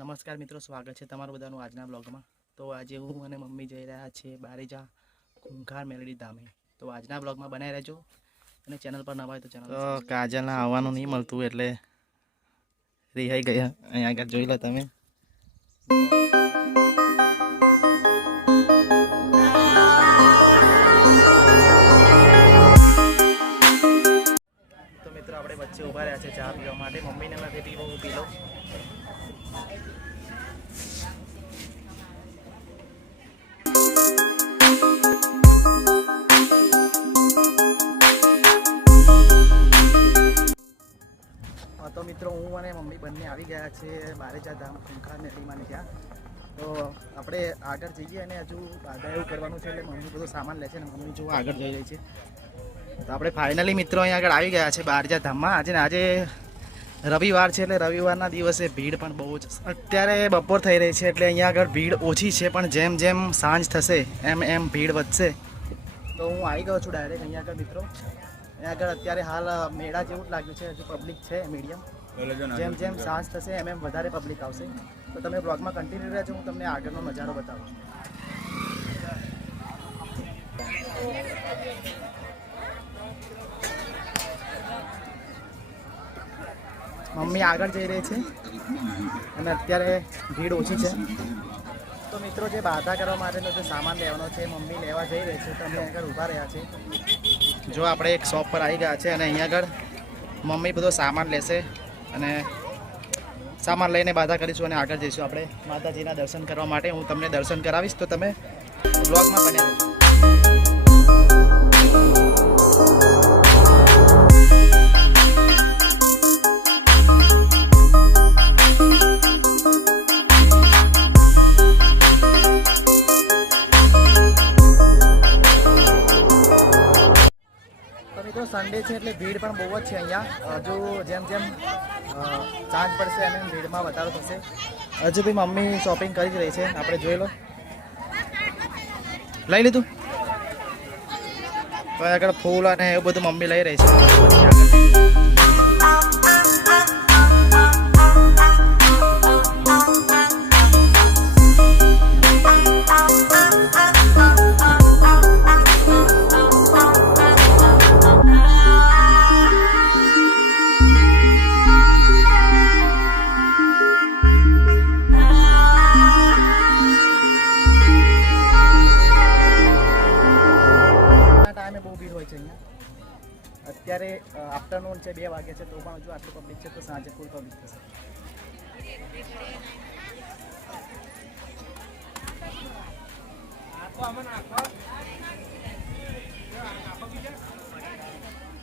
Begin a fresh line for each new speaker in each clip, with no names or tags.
નમસ્કાર મિત્રો સ્વાગત છે તમારું બધાનું આજના બ્લોગમાં. તો આજે હું અને મમ્મી જઈ રહ્યા છીએ બારેજા ખૂંખાર મેલડી ધામે. તો આજના બ્લોગમાં બનાવી રહેજો. અને ચેનલ પર નવા હોય તો ચેનલ કાજલના આવવાનું નહીં મળતું એટલે રિહાઈ ગયા. અહીંયા આગળ જોઈ લો તમે. તો મિત્રો આપણે વચ્ચે ઊભા રહ્યા છે ચા પીવા માટે. મમ્મીને નથી પીવો હું પી લો તો મિત્રો, હું અને મમ્મી બંને આવી ગયા છે બારેજા ધામ ખંખાર નદીમાં ત્યાં. તો આપણે આગળ જઈએ અને હજુ બાધા એવું કરવાનું છે એટલે મમ્મી બધો સામાન લે છે ને મમ્મી જો આગળ જઈ રહી છે. તો આપણે ફાઇનલી મિત્રો અહીંયા આગળ આવી ગયા છે બારજા ધામમાં. આજે ને આજે રવિવાર છે એટલે રવિવારના દિવસે ભીડ પણ બહુ જ અત્યારે બપોર થઈ રહી છે એટલે અહીંયા આગળ ભીડ ઓછી છે પણ જેમ જેમ સાંજ થશે એમ એમ ભીડ વધશે. તો હું આવી ગયો છું ડાયરેક્ટ અહીંયા આગળ મિત્રો. અહીંયા આગળ અત્યારે હાલ મેળા જેવું જ લાગ્યું છે હજુ પબ્લિક છે મીડિયમ જેમ જેમ સાંજ થશે એમ એમ વધારે પબ્લિક આવશે. તો તમે બ્લોગમાં કન્ટિન્યુ રહેજો હું તમને આગળનો નજારો બતાવું મમ્મી આગળ જઈ રહી છે. અને અત્યારે ભીડ ઓછી છે. તો મિત્રો, જે બાધા કરવા માટેનો જે સામાન લેવાનો છે મમ્મી લેવા જઈ રહી છે. તો અમે આગળ ઊભા રહ્યા છે જો આપણે એક શોપ પર આવી ગયા છે અને અહીંયા આગળ મમ્મી બધો સામાન લેશે અને સામાન લઈને બાધા કરીશું અને આગળ જઈશું આપણે માતાજીના દર્શન કરવા માટે. હું તમને દર્શન કરાવીશ તો તમે બ્લોગમાં બન્યા સન્ડે છે એટલે ભીડ પણ બહુ જ છે અહીંયા. હજુ જેમ જેમ ચાંદ પડશે એમ ભીડમાં વધારો થશે. હજુ બી મમ્મી શોપિંગ કરી જ રહી છે. આપણે જોઈ લો. લઈ લીધું? તો આગળ ફૂલ અને એવું બધું મમ્મી લઈ રહી છે. હોય છે અહીંયા. અત્યારે આફ્ટરનૂન છે, બે વાગે છે, તો પણ હજુ આટલું પબ્લિક છે, તો સાંજે ફૂલ પબ્લિક થશે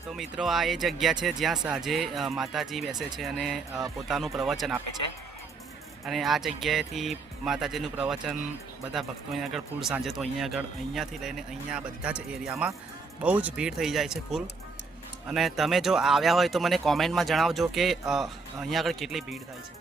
તો મિત્રો, આ એ જગ્યા છે જ્યાં સાંજે માતાજી બેસે છે અને પોતાનું પ્રવચન આપે છે. અને આ જગ્યાએથી માતાજીનું પ્રવચન બધા ભક્તો અહીંયા આગળ, ફૂલ સાંજે તો અહીંયા આગળ, અહીંયાથી લઈને અહીંયા બધા જ એરિયામાં બહુ જ ભીડ થઈ જાય છે ફૂલ. અને તમે જો આવ્યા હોય તો મને કોમેન્ટમાં જણાવજો કે અહીંયા આગળ કેટલી ભીડ થાય છે.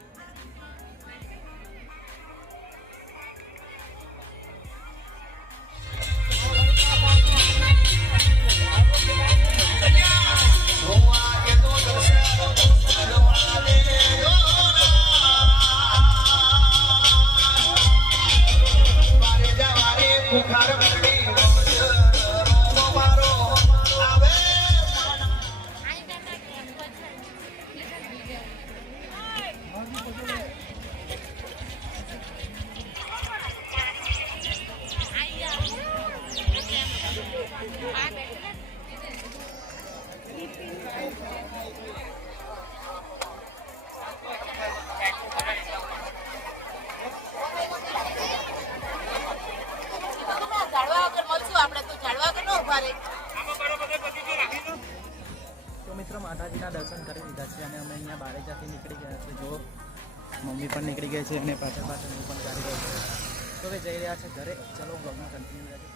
મિત્રો માતાજીના દર્શન કરી લીધા છે અને અમે અહીંયા બારેજાથી નીકળી ગયા છે. જો મમ્મી પણ નીકળી ગઈ છે અને પાછળ પાછળ હું પણ ચાલી ગયો છું. તો હવે જઈ રહ્યા છે ઘરે. ચલો બ્લોગમાં કન્ટિન્યુ રહેજો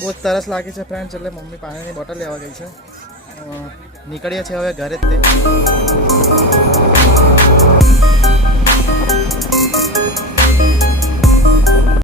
બહુ જ તરસ લાગે છે ફ્રેન્ડ્સ એટલે મમ્મી પાણીની બોટલ લેવા ગઈ છે. નીકળીએ છે હવે ઘરે જ તે.